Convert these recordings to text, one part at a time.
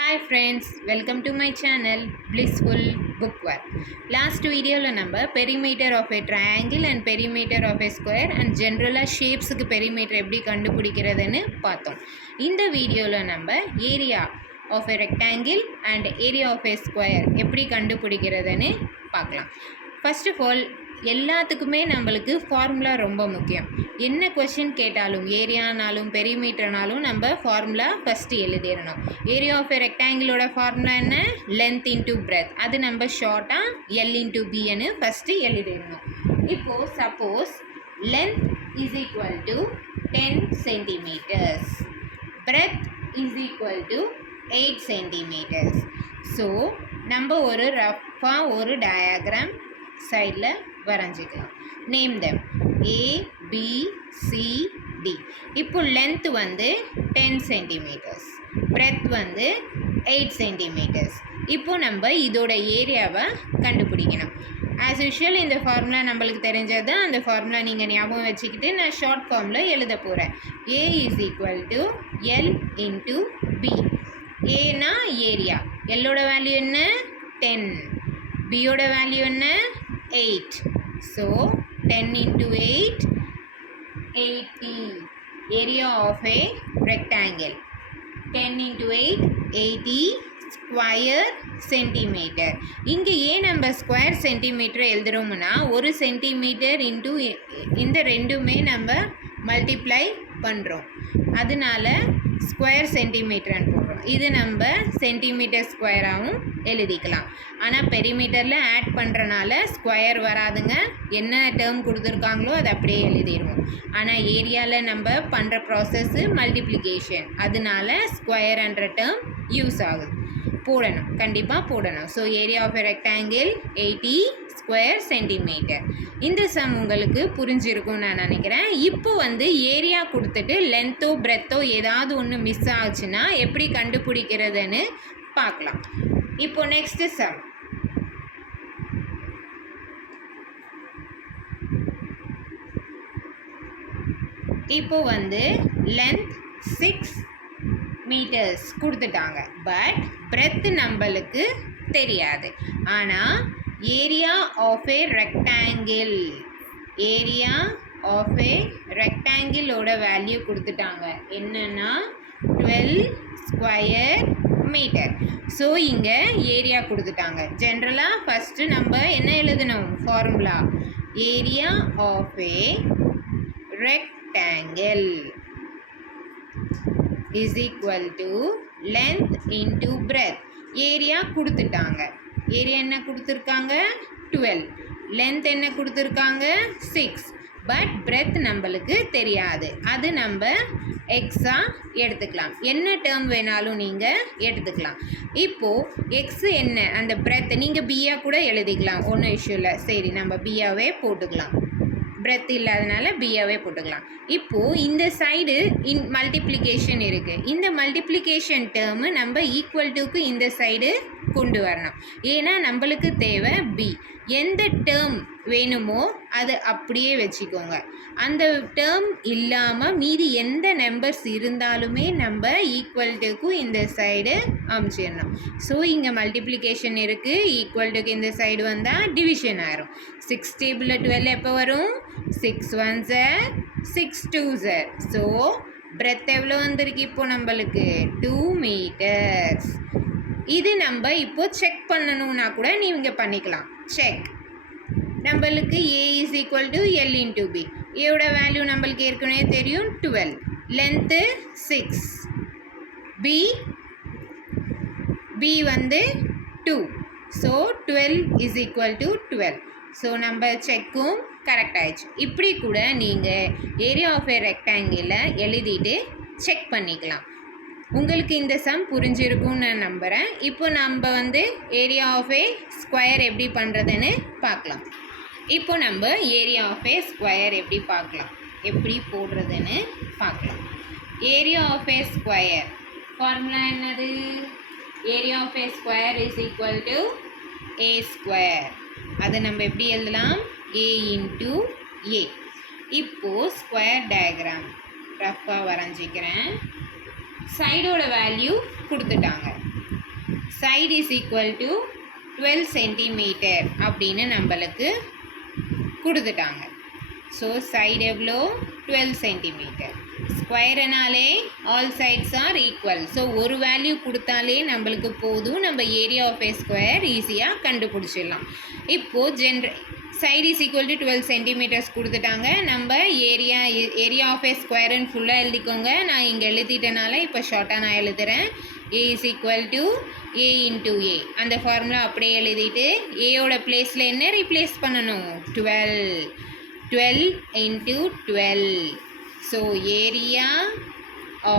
Hi friends, welcome to my channel Blissful Bookwork. Last video la namba perimeter of a triangle and perimeter of a square and generally shapes ku perimeter eppadi kandupidikiradunu paathom. இந்த வீடியோல நம்ப area of a rectangle and area of a square எப்படி கண்டுபிடிக்கிறதுன்னு பார்க்கலாம். First of all, எல்லாத்துக்குமே நம்மளுக்கு formula ரொம்ப முக்கியம். என்ன கொஸ்டின் கேட்டாலும் ஏரியானாலும் பெரிமீட்டர்னாலும் நம்ம ஃபார்முலா ஃபஸ்ட்டு எழுதிடணும். ஏரியா ஆஃப் எ ரெக்டாங்கிளோட ஃபார்முலா என்ன? Length into breadth. அது நம்ம ஷார்ட்டாக எல் இன்டூ பின்னு ஃபஸ்ட்டு எழுதிடணும். இப்போது suppose length is equal to 10 centimetres, breadth is equal to 8 centimetres. So நம்ம ஒரு ரஃப்பாக ஒரு டயாகிராம் சைடில் வரைஞ்சிக்கலாம். Name them A, B, C, D. இப்போ லென்த் வந்து 10 சென்டிமீட்டர்ஸ், பிரெத் வந்து 8 சென்டிமீட்டர்ஸ். இப்போ நம்ம இதோட ஏரியாவை கண்டுபிடிக்கணும். ஆஸ் யூஷுவல் இந்த ஃபார்முலா நம்மளுக்கு தெரிஞ்சது. அந்த ஃபார்முலா நீங்கள் ஞாபகம் வச்சுக்கிட்டு நான் ஷார்ட் ஃபார்மில் எழுத போகிறேன். A is equal to L into B. ஏனா ஏரியா, எல்லோட வேல்யூ என்ன? 10, பியோட வேல்யூ என்ன? 8. So 10 into 8, 80. Area of a rectangle. 10 into 8, 80 square centimeter. இங்கே ஏன் நம்ம ஸ்கொயர் சென்டிமீட்டர் எழுதுகிறோம்னா, ஒரு சென்டிமீட்டர் இன்ட்டு இந்த ரெண்டுமே நம்ம மல்டிப்ளை பண்ணுறோம். அதனால ஸ்கொயர் சென்டிமீட்டர்னு போடுறோம். இது நம்ம சென்டிமீட்டர் ஸ்கொயராகவும் எழுதிக்கலாம். ஆனால் பெரிமீட்டரில் ஆட் பண்ணுறனால ஸ்கொயர் வராதுங்க. என்ன டேர்ம் கொடுத்துருக்காங்களோ அதை அப்படியே எழுதிடுவோம். ஆனால் ஏரியாவில் நம்ம பண்ணுற ப்ராசஸ்ஸு மல்டிப்ளிகேஷன், அதனால ஸ்கொயர்ன்ற டேர்ம் யூஸ் ஆகுது. போடணும், கண்டிப்பாக போடணும். So area of a rectangle 80 square centimetre. இந்த சம் உங்களுக்கு புரிஞ்சிருக்கும்னு நான் நினைக்கிறேன். இப்போ வந்து ஏரியா கொடுத்துட்டு லென்த்தோ பிரெத்தோ ஏதாவது ஒன்று மிஸ் ஆச்சுன்னா எப்படி கண்டுபிடிக்கிறதுன்னு பார்க்கலாம். இப்போ நெக்ஸ்ட் சம். இப்போ வந்து லென்த் 6 மீட்டர்ஸ் கொடுத்துட்டாங்க. பட் பிரெத் நம்மளுக்கு தெரியாது. ஆனால் area of a rectangle, area of a ரெக்டாங்கிளோட வேல்யூ கொடுத்துட்டாங்க. என்னன்னா 12 ஸ்கொயர் மீட்டர். ஸோ இங்கே ஏரியா கொடுத்துட்டாங்க. ஜென்ரலாக ஃபஸ்ட்டு நம்ம என்ன எழுதணும்? Formula area of a rectangle is equal to length into breadth. Area கொடுத்துட்டாங்க. ஏரியா என்ன கொடுத்துருக்காங்க? 12. லென்த் என்ன கொடுத்துருக்காங்க? 6. பட் பிரெத் நம்மளுக்கு தெரியாது. அது நம்ம எக்ஸா எடுத்துக்கலாம். என்ன டேர்ம் வேணாலும் நீங்கள் எடுத்துக்கலாம். இப்போது எக்ஸ் என்ன, அந்த பிரெத் நீங்கள் பியா கூட எழுதிக்கலாம், ஒன்றும் இஷ்யூ இல்லை. சரி, நம்ம பியாவே போட்டுக்கலாம். பிரெத் இல்லாதனால பியாவே போட்டுக்கலாம். இப்போது இந்த சைடு மல்டிப்ளிகேஷன் இருக்குது. இந்த மல்டிப்ளிகேஷன் டேர்மு நம்ம ஈக்குவல் டுக்கு இந்த சைடு கொண்டு வரணும். ஏன்னா நம்மளுக்கு தேவை பி. எந்த டேர்ம் வேணுமோ அது அப்படியே வச்சுக்கோங்க. அந்த டேர்ம் இல்லாமல் மீதி எந்த நம்பர்ஸ் இருந்தாலுமே நம்ம ஈக்குவல் டுக்கு இந்த சைடு அமைச்சிடணும். ஸோ இங்கே மல்டிப்ளிகேஷன் இருக்குது, ஈக்குவல் டுக்கு இந்த சைடு வந்தால் டிவிஷன் ஆயிரும். 6 டேபிளில் 12 எப்போ வரும்? 6 1s 6 2s. ஸோ பிரெத் எவ்வளோ வந்திருக்கு இப்போ நம்மளுக்கு? 2 மீட்டர்ஸ். இது நம்ம இப்போ செக் பண்ணணும்னா கூட நீங்கள் பண்ணிக்கலாம். செக். நம்மளுக்கு A is equal to L into B. ஏயோட வேல்யூ நம்மளுக்கு ஏற்கனவே தெரியும், 12. லென்த்து 6. பி வந்து 2. So 12 is equal to 12. So நம்ம செக்கும் கரெக்ட் ஆயிடுச்சு. இப்படி கூட நீங்கள் ஏரியா ஆஃப் ஏ ரெக்டாங்கிளில் எழுதிட்டு செக் பண்ணிக்கலாம். உங்களுக்கு இந்த சம் புரிஞ்சிருக்கும்னு நான் நம்புகிறேன். இப்போ நம்ம வந்து ஏரியா ஆஃப் ஏ ஸ்கொயர் எப்படி பண்ணுறதுன்னு பார்க்கலாம். இப்போ நம்ம ஏரியா ஆஃப் ஏ ஸ்கொயர் எப்படி பார்க்கலாம், எப்படி போடுறதுன்னு பார்க்கலாம். Area of a square formula என்னது? Area of a square is equal to A square. அதை நம்ம எப்படி எழுதலாம்? A into a. இப்போது ஸ்கொயர் டயக்ராம் ரஃப்பாக வரைஞ்சிக்கிறேன். சைடோட வேல்யூ கொடுத்துட்டாங்க. Side is equal to 12 centimetre அப்படின்னு நம்மளுக்கு கொடுத்துட்டாங்க. ஸோ சைடு எவ்வளோ 12 சென்டிமீட்டர். ஸ்கொயர்னாலே all sides are equal. So ஒரு வேல்யூ கொடுத்தாலே நம்மளுக்கு போதும், நம்ம ஏரியா ஆஃப் ஏ ஸ்கொயர் ஈஸியாக கண்டுபிடிச்சிடலாம். இப்போது side is equal to 12 centimetres கொடுத்துட்டாங்க. நம்ம ஏரியா ஆஃப் ஏ ஸ்கொயர்னு ஃபுல்லாக எழுதிக்கோங்க. நான் இங்கே எழுதிட்டனால இப்போ ஷார்ட்டாக நான் எழுதுகிறேன். A is equal to a into a. அந்த ஃபார்முலா அப்படியே எழுதிட்டு ஏயோட பிளேஸில் என்ன ரீப்ளேஸ் பண்ணணும்? 12 into 12. So area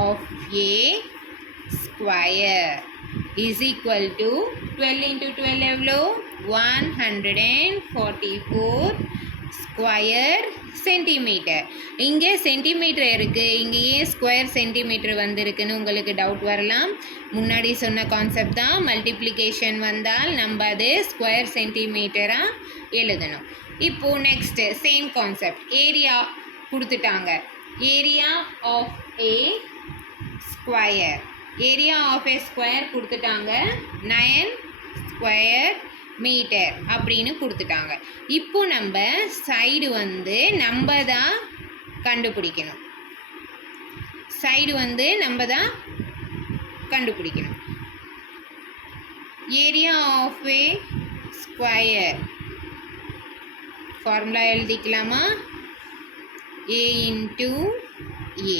of a square is equal to 12 into 12 எவ்வளோ? 144 ஸ்கொயர் சென்டிமீட்டர். இங்கே சென்டிமீட்டர் இருக்குது, இங்கே ஏன் ஸ்கொயர் சென்டிமீட்டர் வந்திருக்குன்னு உங்களுக்கு டவுட் வரலாம். முன்னாடி சொன்ன கான்செப்ட் தான். மல்டிப்ளிகேஷன் வந்தால் நம்ம அது ஸ்கொயர் சென்டிமீட்டராக எழுதணும். இப்போது நெக்ஸ்ட்டு சேம் கான்செப்ட். ஏரியா கொடுத்துட்டாங்க. Area of a square. Area of a square கொடுத்துட்டாங்க 9 ஸ்கொயர் மீட்டர் அப்படின்னு கொடுத்துட்டாங்க. இப்போ நம்ம சைடு நம்ம தான் கண்டுபிடிக்கணும். சைடு நம்ம தான் கண்டுபிடிக்கணும். Area of a square formula எழுதிக்கலாமா? A into a.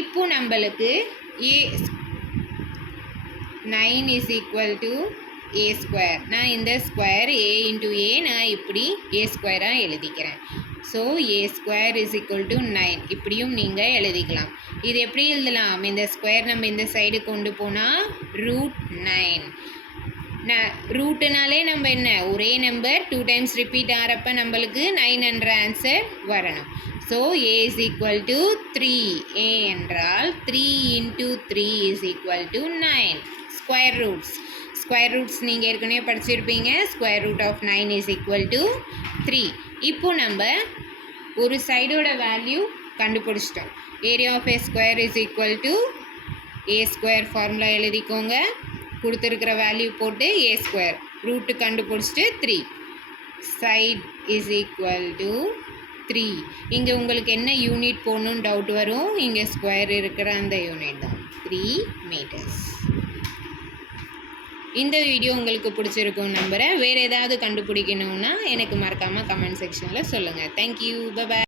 இப்போ நம்மளுக்கு a 9 is equal to A square. நான் இந்த ஸ்கொயர் ஏ இன்ட்டு ஏ நான் இப்படி ஏ ஸ்கொயராக எழுதிக்கிறேன். So A square is equal to 9 இப்படியும் நீங்கள் எழுதிக்கலாம். இது எப்படி எழுதலாம்? இந்த ஸ்கொயர் நம்ம இந்த சைடு கொண்டு போனால் √9. ரூட்டுனாலே நம்ம என்ன, ஒரே நம்பர் 2 டைம்ஸ் ரிப்பீட் ஆகிறப்ப நம்மளுக்கு 9 என்ற ஆன்சர் வரணும். So A is equal to 3. A என்றால் 3 into 3 is equal to 9. Square roots நீங்கள் ஏற்கனவே படிச்சிருப்பீங்க. Square root of 9 is equal to 3. இப்போ நம்ம ஒரு சைடோட வேல்யூ கண்டுபிடிச்சிட்டோம். Area of a square is equal to A square formula எழுதிக்கோங்க. கொடுத்துருக்கிற வேல்யூ போட்டு ஏ ஸ்கொயர் ரூட்டு கண்டுபிடிச்சிட்டு 3. Side is equal to 3. இங்கே உங்களுக்கு என்ன யூனிட் போடணுன்னு டவுட் வரும். இங்கே ஸ்கொயர் இருக்கிற அந்த யூனிட் தான் 3 மீட்டர்ஸ். இந்த வீடியோ உங்களுக்கு பிடிச்சிருக்கும் நம்புகிறேன். வேறு ஏதாவது கண்டுபிடிக்கணுன்னா எனக்கு மறக்காமல் கமெண்ட் செக்ஷனில் சொல்லுங்கள். தேங்க்யூ. பை.